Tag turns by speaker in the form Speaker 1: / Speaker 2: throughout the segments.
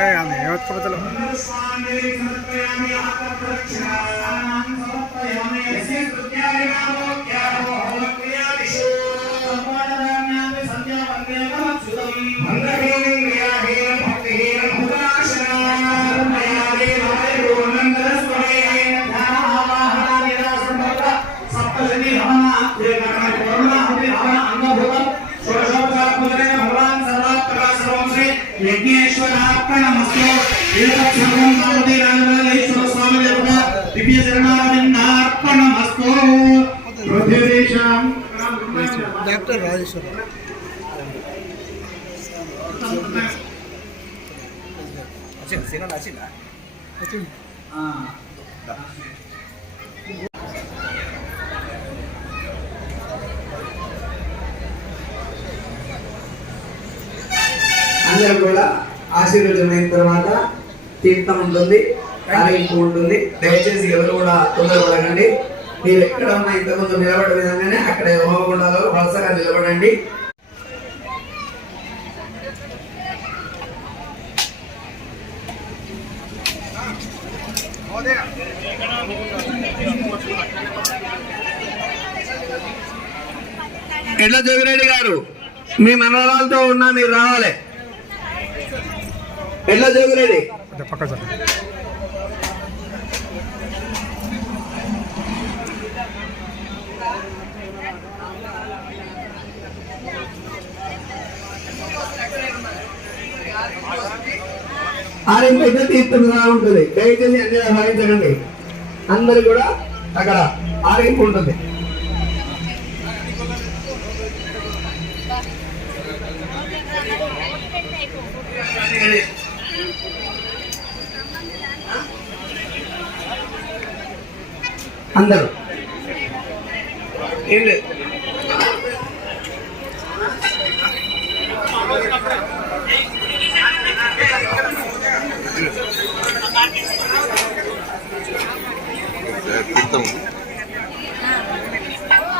Speaker 1: হ্যাঁ আমি হচ্ছে চলো Yeah. ఆమె ఎవత్కపోతలో
Speaker 2: యజ్ఞేశ్వరార్పణమస్తు ఏతత్సర్వం భగవతి రాజరాజేశ్వర స్వామి దేవత దివ్య చరణారవిందార్పణమస్తు పృథ్వీదేశం
Speaker 1: డాక్టర్ రాజేశ్వర.
Speaker 3: అందరూ కూడా ఆశీర్వచనం అయిన తర్వాత తీర్థం ఉంటుంది తరలింపు ఉంటుంది. దయచేసి ఎవరు కూడా తొందరపడకండి. మీరు ఎక్కడ ఉన్నా ఇంతకుముందు నిలబడే విధంగానే అక్కడ హోమగుండాలో వరుసగా నిలబడండి. ఎడ్ల జోగిరెడ్డి గారు మీ మనవరాలతో ఉన్నా మీరు రావాలి. ఎడ్ల జోగిరెడ్డి
Speaker 1: పక్క సార్
Speaker 3: ఆరింపు అయితే తీర్థంగా ఉంటుంది? దయచేసి అన్ని భావించకండి అందరు కూడా అక్కడ ఆరింపు ఉంటుంది. అందరూ. ఏం లేదు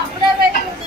Speaker 4: అప్పుడే పెట్టుకుంది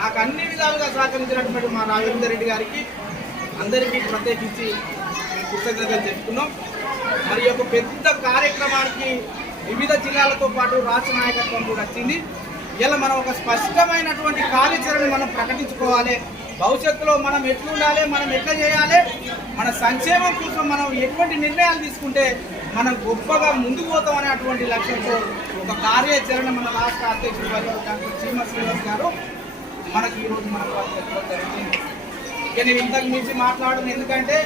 Speaker 5: నాకు అన్ని విధాలుగా సహకరించినటువంటి మా రాఘవేంద్ర రెడ్డి గారికి అందరికీ ప్రత్యేకించి కృతజ్ఞతలు చెప్పుకున్నాం. మరి యొక్క పెద్ద కార్యక్రమానికి వివిధ జిల్లాలతో పాటు రాష్ట్ర నాయకత్వం కూడా వచ్చింది. ఇలా మనం ఒక స్పష్టమైనటువంటి కార్యాచరణ మనం ప్రకటించుకోవాలి. భవిష్యత్తులో మనం ఎట్లుండాలి మనం ఎట్లా చేయాలి మన సంక్షేమం కోసం మనం ఎటువంటి నిర్ణయాలు తీసుకుంటే మనం గొప్పగా ముందుకు పోతాం అనేటువంటి లక్ష్యంతో ఒక కార్యాచరణ మన రాష్ట్ర అధ్యక్షుడు వారు డాక్టర్ చీమ శ్రీనివాస్ గారు మనకి ఈరోజు మనకు జరిగింది. నేను ఇంతకు మించి మాట్లాడను. ఎందుకంటే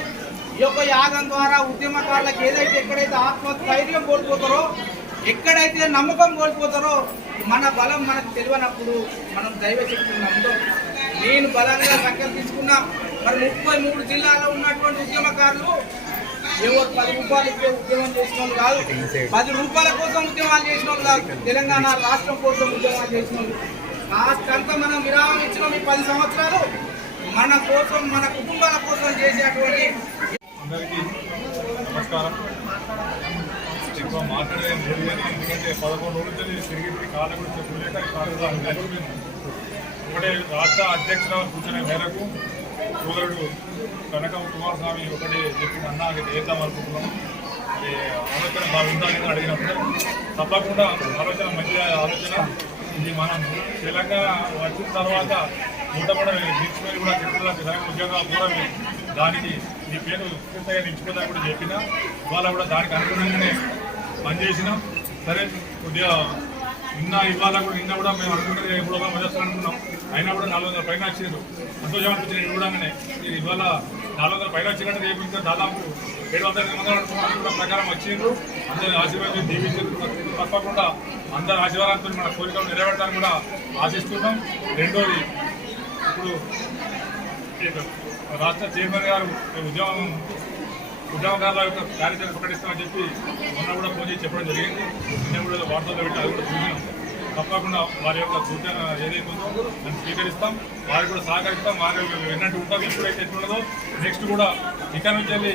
Speaker 5: ఈ యొక్క యాగం ద్వారా ఉద్యమకారులకు ఏదైతే ఎక్కడైతే ఆత్మస్థైర్యం కోల్పోతారో ఎక్కడైతే నమ్మకం కోల్పోతారో మన బలం మనకు తెలియనప్పుడు మనం దైవశక్తిని నమ్ముతాం. నేను బలంగా సంఖ్యలు తీసుకున్న. మరి ముప్పై మూడు జిల్లాలో ఉన్నటువంటి ఉద్యమకారులు ఎవరు పది రూపాయలు ఇచ్చే ఉద్యమం చేసిన వాళ్ళు కాదు. పది రూపాయల కోసం ఉద్యమాలు చేసిన వాళ్ళు కాదు. తెలంగాణ రాష్ట్రం కోసం ఉద్యమాలు చేసిన వాళ్ళు కాస్తంత మనం విరామం ఇచ్చిన ఈ పది సంవత్సరాలు. మన కోసం మన కుటుంబాల కోసం చేసేటువంటి
Speaker 6: అందరికీ నమస్కారం. ఎక్కువ మాట్లాడేది ఎందుకంటే పదకొండు రోజులు తిరిగి తిరిగి కాళ్ళ గురించి చెప్పలేక ఈ ఒకటే రాష్ట్ర అధ్యక్షుల సూచన మేరకు సోదరుడు కనక కుమారస్వామి ఒకటి చెప్పిన అన్న అది చేద్దాం అనుకుంటున్నాం. అది ఆలోచన అని అడిగినప్పుడు తప్పకుండా ఆలోచన మంచి ఆలోచన ఇది మనం తెలంగాణ వచ్చిన తర్వాత నూట కూడా డిక్షనరీ కూడా చెప్తున్నా తెలంగాణ ఉద్యోగాలు కూడా దానికి ఈ పేరు పూర్తిగా నిలిచిపోతా కూడా చెప్పిన ఇవాళ కూడా దానికి అనుగుణంగానే పనిచేసినాం సరే కొద్దిగా నిన్న ఇవాళ కూడా నిన్న కూడా మేము అనుకుంటే ఇప్పుడు మొదలు అనుకున్నాం. అయినా కూడా నాలుగు వందల పైన వచ్చారు సంతోషం అనిపించింది చూడగానే. ఇది ఇవాళ నాలుగు వందల పైన వచ్చినట్టు చేపించిన దాదాపు ఏడు వందల ఎనిమిది వందల ప్రకారం వచ్చిండ్రు అందరి ఆశీర్వాదం దీవించారు తప్పకుండా అందరి ఆశీర్వాదంతో మన కోరికలు నెరవేర్చాలని కూడా ఆశిస్తున్నాం. రెండోది ఇప్పుడు రాష్ట్ర చైర్మన్ గారు ఉద్యోగం ఉద్యోగదారుల యొక్క కార్యాచరణ ప్రకటిస్తామని చెప్పి మొన్న కూడా ఫోన్ చేసి చెప్పడం జరిగింది. నిన్న కూడా వార్తల్లో పెట్టి అది కూడా చూసినాం. తప్పకుండా వారి యొక్క సూచన ఏదైతే ఉందో దాన్ని స్వీకరిస్తాం. వారికి కూడా సహకరిస్తాం. వారి విన్నట్టు ఉంటాం ఎప్పుడైతే ఎట్లుండదో నెక్స్ట్ కూడా ఇక నుంచి వెళ్ళి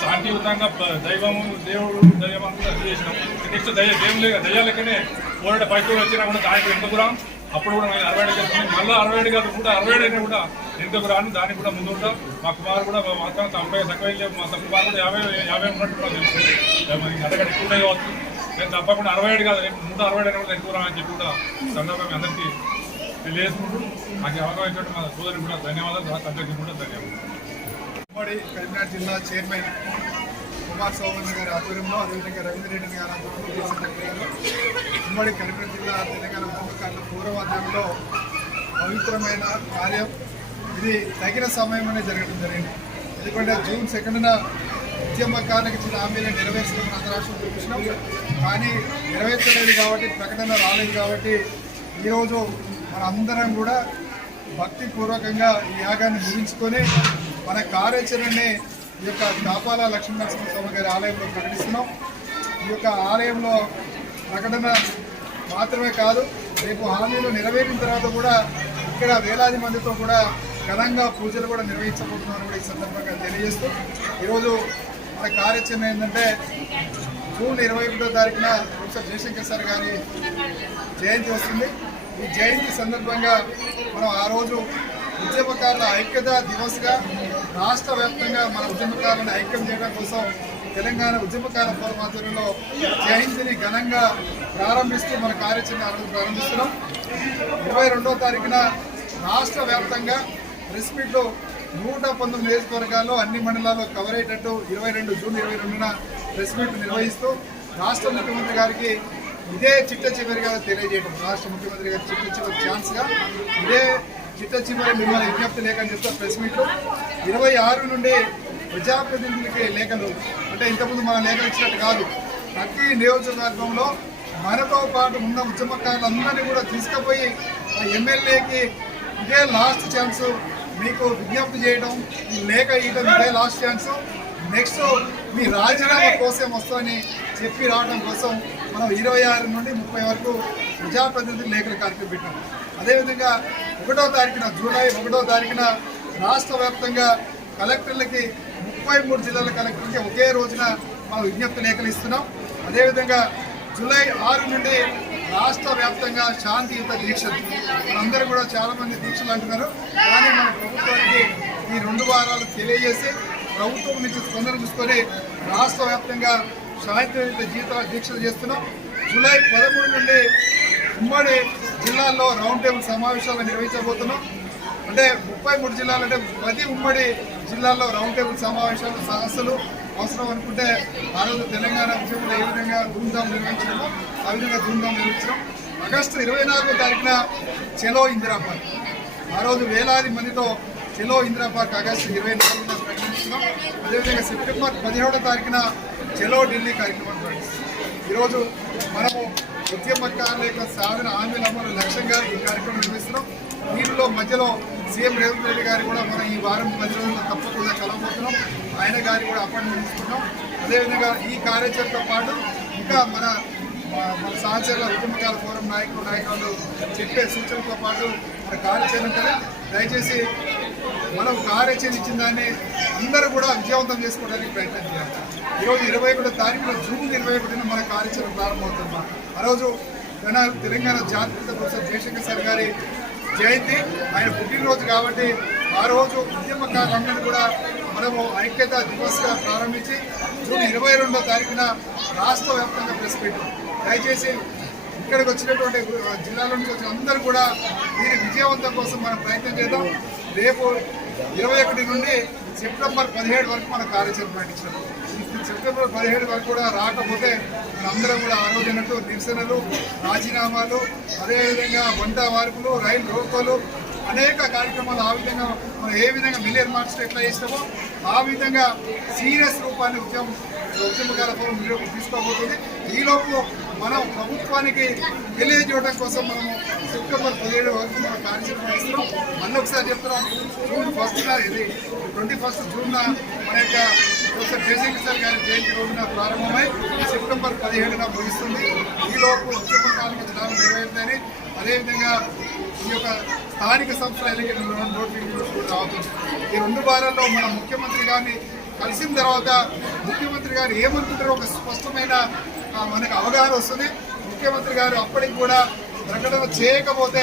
Speaker 6: శాంతియుతంగా దైవము దేవుడు దైవం చేసినాం నెక్స్ట్ దయ దేవుని లేక దయ్యాలకనే పోరాట పరిస్థితులు వచ్చినా కూడా దానికి ఎందుకు రాం అప్పుడు కూడా మేము అరవై ఏడు చేస్తాం. మళ్ళీ అరవై ఏడు కాదు కూడా అరవై ఏడు అయినా కూడా ఎందుకు రాను దానికి కూడా ముందు ఉంటాం. మా కుమారు కూడా మా మాత్రం తొంభై తక్కువ మా కుమారు కూడా యాభై యాభై ఉన్నట్టు కూడా తెలుసు అంతకంటే ఎక్కువ కావచ్చు. నేను తప్పకుండా అరవై ఏడు కాదు రేపు నూట అరవై ఏడు కూడా ఎక్కువ అని చెప్పి కూడా సందర్భం అందరికీ తెలియజేసుకుంటూ నాకు అవకాశం మా సోదరికి కూడా ధన్యవాదాలు నా తండ్రికి కూడా ధన్యవాదాలు.
Speaker 7: ఉమ్మడి కరీంనగర్ జిల్లా చైర్మన్ కుమార్ సౌగంధ గారి ఆధ్వర్యంలో అదేవిధంగా రవీంద్ర రెడ్డి గారి ఆధ్వర్యంలో గారు ఉమ్మడి కరీంనగర్ జిల్లా తెలంగాణ ఉద్యమకారుల పూర్వాధ్యంలో పవిత్రమైన కార్యం. ఇది తగిన సమయంలోనే జరగడం జరిగింది. ఎందుకంటే జూన్ సెకండ్న ఉద్యమకారులకు ఇచ్చిన హామీలను నెరవేర్చడం మన రాష్ట్రం చూపించినాం. కానీ నెరవేర్చలేదు కాబట్టి ప్రకటన రాలేదు కాబట్టి ఈరోజు మనందరం కూడా భక్తిపూర్వకంగా ఈ యాగాన్ని ముగించుకొని మన కార్యాచరణని ఈ యొక్క కాపాల లక్ష్మీనరసింహ స్వామి గారి ఆలయంలో ప్రకటిస్తున్నాం. ఈ యొక్క ఆలయంలో ప్రకటన మాత్రమే కాదు రేపు హామీలు నెరవేరిన తర్వాత కూడా ఇక్కడ వేలాది మందితో కూడా ఘనంగా పూజలు కూడా నిర్వహించబోతున్నారని కూడా ఈ సందర్భంగా తెలియజేస్తూ ఈరోజు మన కార్యాచరణ ఏంటంటే జూన్ ఇరవై ఒకటో తారీఖున ప్రొఫెసర్ జయశంకర్ సార్ గారి జయంతి వస్తుంది. ఈ జయంతి సందర్భంగా మనం ఆ రోజు ఉద్యమకారుల ఐక్యత దివస్గా రాష్ట్ర వ్యాప్తంగా మన ఉద్యమకారులను ఐక్యం చేయడం కోసం తెలంగాణ ఉద్యమకార ఫోరం ఆధ్వర్యంలో జయంతిని ఘనంగా ప్రారంభిస్తూ మన కార్యాచరణ ప్రారంభిస్తున్నాం. ఇరవై రెండో తారీఖున రాష్ట్ర వ్యాప్తంగా ప్రెస్ నూట పంతొమ్మిది నియోజకవర్గాల్లో అన్ని మండలాల్లో కవర్ అయ్యేటట్టు ఇరవై రెండు జూన్ ఇరవై రెండున ప్రెస్ మీట్ నిర్వహిస్తూ రాష్ట్ర ముఖ్యమంత్రి గారికి ఇదే చిట్ట చివరిగా తెలియజేయడం రాష్ట్ర ముఖ్యమంత్రి గారి చిట్ట చివరి ఛాన్స్గా ఇదే చిట్ట చివరి మిమ్మల్ని విజ్ఞప్తి లేఖని చెప్తా ప్రెస్ మీట్లో ఇరవై ఆరు నుండి ప్రజాప్రతినిధులకి లేఖలు. అంటే ఇంతకుముందు మన లేఖలు ఇచ్చినట్టు కాదు. ప్రతి నియోజకవర్గంలో మనతో పాటు ఉన్న ఉద్యమకారులందరినీ కూడా తీసుకుపోయి ఆ ఎమ్మెల్యేకి ఇదే లాస్ట్ ఛాన్స్ మీకు విజ్ఞప్తి చేయడం లేఖ ఇవ్వడం ఇదే లాస్ట్ ఛాన్స్ నెక్స్ట్ మీ రాజీనామా కోసం వస్తామని చెప్పి రావడం కోసం మనం ఇరవై ఆరు నుండి ముప్పై వరకు ప్రజాప్రతినిధులు లేఖల కార్యక్రమం పెట్టాం. అదేవిధంగా ఒకటో తారీఖున జూలై ఒకటో తారీఖున రాష్ట్ర వ్యాప్తంగా కలెక్టర్లకి ముప్పై మూడు జిల్లాల కలెక్టర్లకి ఒకే రోజున మనం విజ్ఞప్తి లేఖలు ఇస్తున్నాం. అదేవిధంగా జూలై ఆరు నుండి రాష్ట్ర వ్యాప్తంగా శాంతియుత దీక్షలు అందరూ కూడా చాలామంది దీక్షలు అంటున్నారు. కానీ మన ప్రభుత్వానికి ఈ రెండు వారాలు తెలియజేసి ప్రభుత్వం నుంచి స్పందన చూసుకొని రాష్ట్ర వ్యాప్తంగా శాంతియుత జీవిత దీక్షలు చేస్తున్నాం. జూలై పదమూడు నుండి ఉమ్మడి జిల్లాల్లో రౌండ్ టేబుల్ సమావేశాలు నిర్వహించబోతున్నాం. అంటే ముప్పై మూడు జిల్లాలు అంటే ప్రతి ఉమ్మడి జిల్లాల్లో రౌండ్ టేబుల్ సమావేశాలు సదస్సులు అవసరం అనుకుంటే ఆ రోజు తెలంగాణ ఉద్యమంలో ఏ విధంగా ధూమ్ధాం నిర్వహించడమో ఆ విధంగా ధూమ్ధాం నిర్వహించడం ఆగస్టు ఇరవై నాలుగో తారీఖున చెలో ఇందిరా పార్క్. ఆ రోజు వేలాది మందితో చెలో ఇందిరా పార్క్ ఆగస్టు ఇరవై నాలుగున అదేవిధంగా సెప్టెంబర్ పదిహేడో తారీఖున చెలో ఢిల్లీ కార్యక్రమం ఈరోజు మనము ఉద్యమకారుల యొక్క సాధన హామీల అమలు లక్ష్యంగా ఈ కార్యక్రమం నిర్వహిస్తున్నాం. దీనిలో మధ్యలో సీఎం రేవంత్ రెడ్డి గారు కూడా మనం ఈ వారం పది రోజుల్లో తప్పకుండా కలవబోతున్నాం. ఆయన గారి కూడా అపాయింట్మెంట్ ఇస్తున్నాం అదేవిధంగా ఈ కార్యాచరణతో పాటు ఇంకా మన మన సహచరుల ఉద్యమకాల ఫోరం నాయకులు నాయకులు చెప్పే సూచనలతో పాటు మన కార్యాచరణ దయచేసి మనం కార్యాచరణ ఇచ్చిన దాన్ని అందరూ కూడా విజయవంతం చేసుకోవడానికి ప్రయత్నం చేయాలి. ఈరోజు ఇరవై ఒకటో తారీఖున జూన్ ఇరవై ఒకటిన మన కార్యాచరణ ప్రారంభమవుతుంది ఆ రోజు తెలంగాణ జాతీయ ప్రొఫెసర్ జయశంకర్ సార్ గారి జయంతి. ఆయన పుట్టినరోజు కాబట్టి ఆ రోజు ఉద్యమకారులందరూ కూడా మనము ఐక్యత దివస్గా ప్రారంభించి జూన్ ఇరవై రెండో తారీఖున రాష్ట్ర వ్యాప్తంగా ప్రెస్ పెట్టాం దయచేసి ఇక్కడికి వచ్చినటువంటి జిల్లాల నుంచి వచ్చిన అందరూ కూడా దీని విజయవంతం కోసం మనం ప్రయత్నం చేద్దాం. రేపు ఇరవై ఒకటి నుండి సెప్టెంబర్ పదిహేడు వరకు మన కార్యాచరణ ప్రకటించారు సెప్టెంబర్ పదిహేడు వరకు కూడా రాకపోతే మనందరం కూడా ఆ రోజు నిరసనలు రాజీనామాలు అదేవిధంగా వంట వార్పులు రైలు రోకోలు అనేక కార్యక్రమాలు ఆ విధంగా మనం ఏ విధంగా మిలియన్ మార్క్స్ ఎట్లా చేస్తామో ఆ విధంగా సీరియస్ రూపాన్ని ఉద్యమం ఉద్యమకాల ఫోరం తీసుకోబోతుంది. ఈలోపు మనం ప్రభుత్వానికి తెలియజేయడం కోసం మనము సెప్టెంబర్ పదిహేడు వరకు మనం కార్యక్రమం ఇస్తున్నాం మళ్ళీ ఒకసారి చెప్తున్నాం జూన్ ఫస్ట్ ఇది ట్వంటీ ఫస్ట్ జూన్ మన యొక్క ప్రొఫెసర్ జయశంకర్ సార్ గారి జయంతి రోజున ప్రారంభమై సెప్టెంబర్ పదిహేడున ముగిస్తుంది. ఈలోపు ఉద్యమకాలకు జనాలు నెరవేరుతాయని అదేవిధంగా ఈ యొక్క స్థానిక సంస్థల ఎన్నికలలో నోటిఫికేషన్ కూడా ఈ రెండు వారాల్లో మన ముఖ్యమంత్రి గారిని కలిసిన తర్వాత ముఖ్యమంత్రి గారు ఏమనుకుంటారో ఒక స్పష్టమైన మనకు అవగాహన వస్తుంది. ముఖ్యమంత్రి గారు అప్పటికి కూడా ప్రకటన చేయకపోతే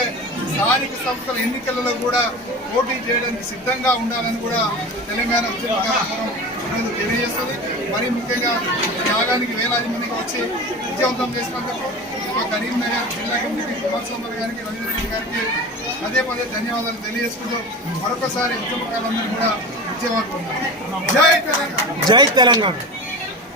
Speaker 7: స్థానిక సంస్థల ఎన్నికలలో కూడా పోటీ చేయడానికి సిద్ధంగా ఉండాలని కూడా తెలంగాణ ఉద్యమం తెలియజేస్తుంది. మరి ముఖ్యంగా త్యాగానికి వేలాది మందికి వచ్చి విజయవంతం చేసినందుకు కరీంనగర్ జిల్లా కమిటీ గారికి రవీంద్ర గారికి పదే పదే ధన్యవాదాలు తెలియజేసుకుంటూ మరొకసారి ఉద్యమకాలందరూ కూడా జై తెలంగాణ.
Speaker 1: జై తెలంగాణ.